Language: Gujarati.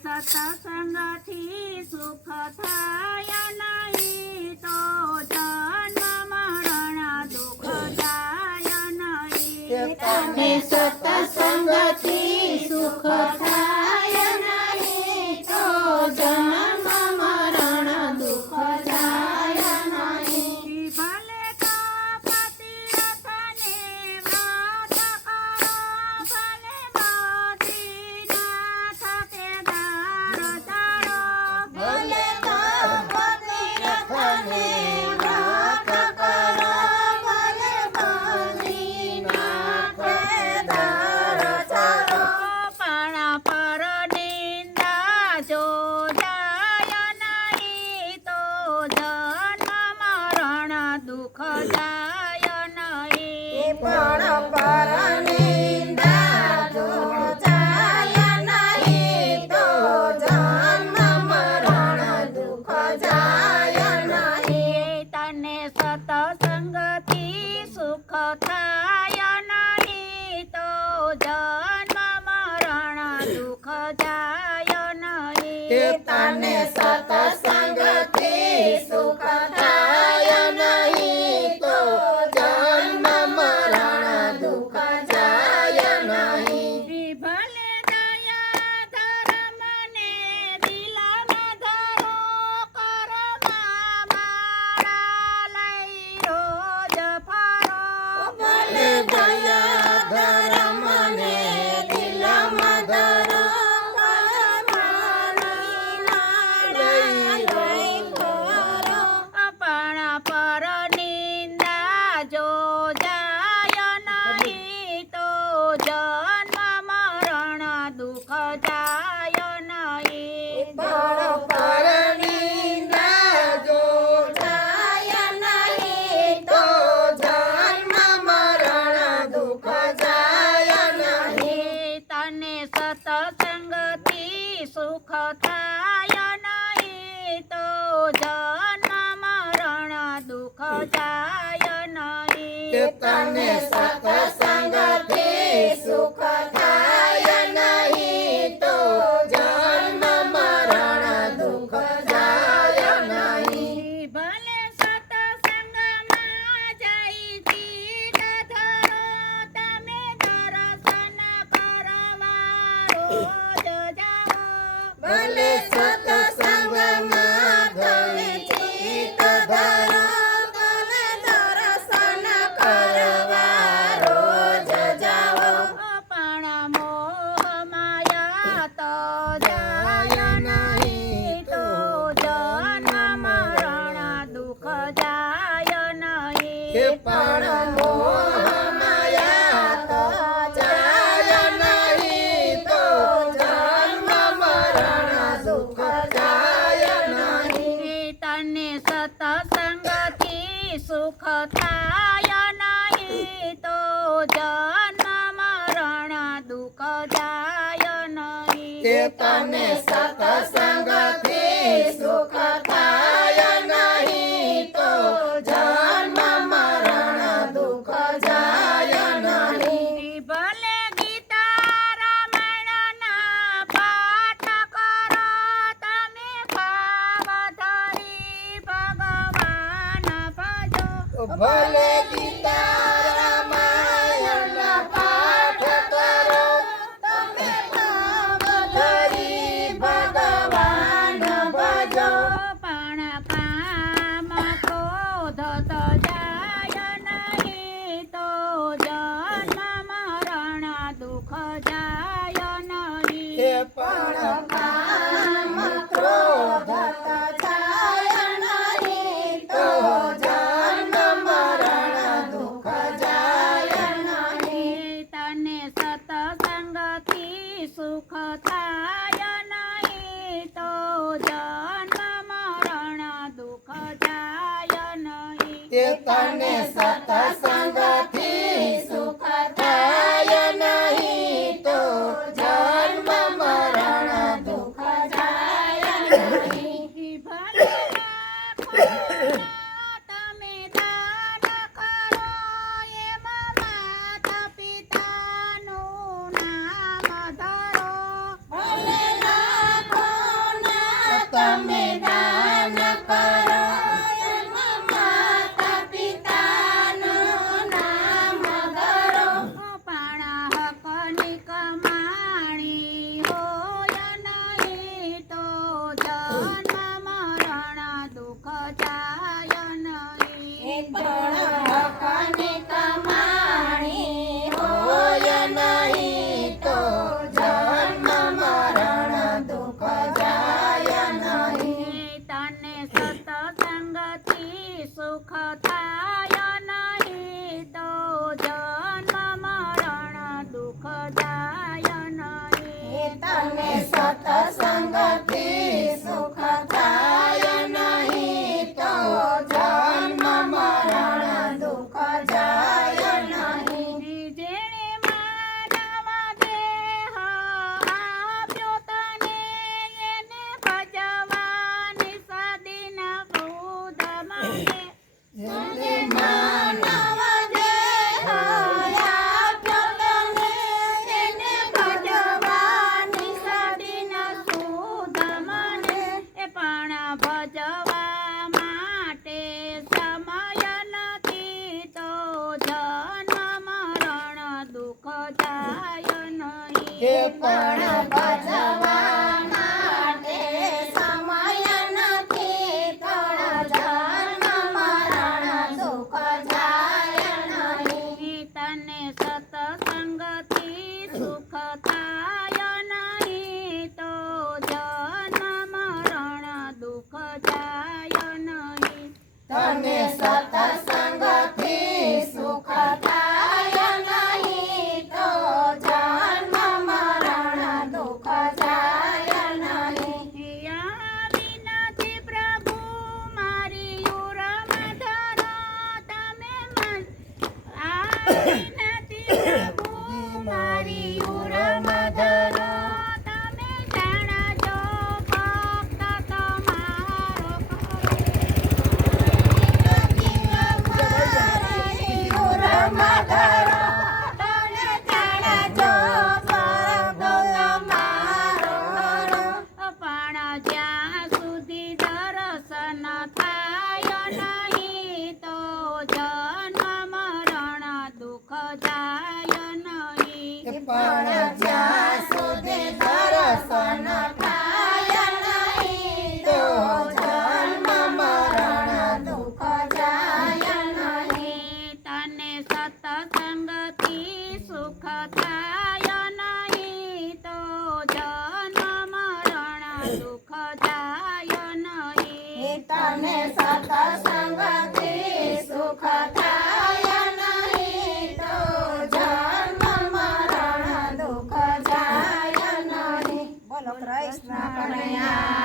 સત્સંગથી સુખ થાય નહીં તો જન્મ મરણ દુઃખ જાય નહીં. તને સત્સંગથી સુખ થાય નહીં તો જન્મ મરણ દુઃખ જાય નહીં. ભલે તો પતિરથને વ્રત કરો, ભલે બદ્રીનાથ કેદાર ચાલો. ભલે તો પતિરથને વ્રત કરો, ભલે બદ્રીનાથ કેદાર ચાલો. પણ પર નિંદા જો જાય નહીં તો જન્મ મરણ દુઃખ જાય નહીં. પણ પરનિંદા જો જાય નહીં તો જન્મ મરણ દુઃખ જાય નહીં. તને સત્સંગથી સુખ થાય નહીં તો જન્મ મરણ દુઃખ જાય નહીં. તને સત્સંગથી સુખ થાય નહીં તો જન્મ મરણ દુઃખ જાય નહીં. ભલે દયા ધર્મને દિલમાં ધરો, કરમાં માળા લઈ રોજ ફરો. ભલે દયા ધર્મને દિલમાં ધરો, કળમાની નાળા લઈ ફરો. પણ પર નિંદા જો જાય નહીં તો જન્મ મરણ દુઃખ જાય નહીં. પણ પરનિંદા જો જાય નહીં તો જન્મ મરણ દુઃખ જાય નહીં. તને સત્સંગથી સુખ થાય નહીં તો જન્મ મરણ દુઃખ જાય નહીં. તને સત્સંગથી સુખ થાય નહીં તો જન્મ મરણ દુઃખ જાય નહીં. ભલે સત્સંગમાં જઈ ચિત્ત ધરો, તમે દર્શન કરવા રોજ જાઓ. ભલે સત્સંગમાં તમે ચિત્ત ધરો, તમે દર્શન કરવા રોજ જાઓ. પણ મોહ માયા તો જાય નહીં તો જન્મ મરણ દુઃખ જાય નહીં. પણ મોહ માયા તો જાય નહીં તો જન્મ મરણ દુઃખ જાય નહીં. તને સત્સંગથી સુખ થાય નહીં તો જન્મ મરણ દુઃખ જાય નહીં. તને સત્સંગથી સુખ થાય નહીં તો જન્મ મરણ દુઃખ જાય નહીં. ભલે ગીતા રામાયણના પાઠ કરો, તમે ભાવ ધરી ભગવાન ભજો. ભલે ગીતા રામાયણના પાઠ કરો, તમે ભાવ ધરી ભગવાન ભજો. પણ કામ ક્રોધ તો જાય નહીં તો જન્મ મરણ દુઃખ જાય નહીં. પણ કામ ક્રોધ જાય નહીં તો જન્મ મરણ દુઃખ જાય નહીં. તને સત્સંગથી સુખ થાય નહીં તો જન્મ મરણ દુઃખ જાય નહીં. તને સત્સંગથી સુખ થાય નહીં તો જન્મ મરણ દુઃખ જાય નહીં. ભલે લાખો તમે દાન કરો, એમાં માતા પિતાનું નામ ધરો. ભલે લાખ દુઃખ જાય નહીં. તને સત્સંગથી સુખ થાય નહીં તો જન્મ મરણ દુઃખ જાય નહીં. બોલો કૃષ્ણ કનૈયા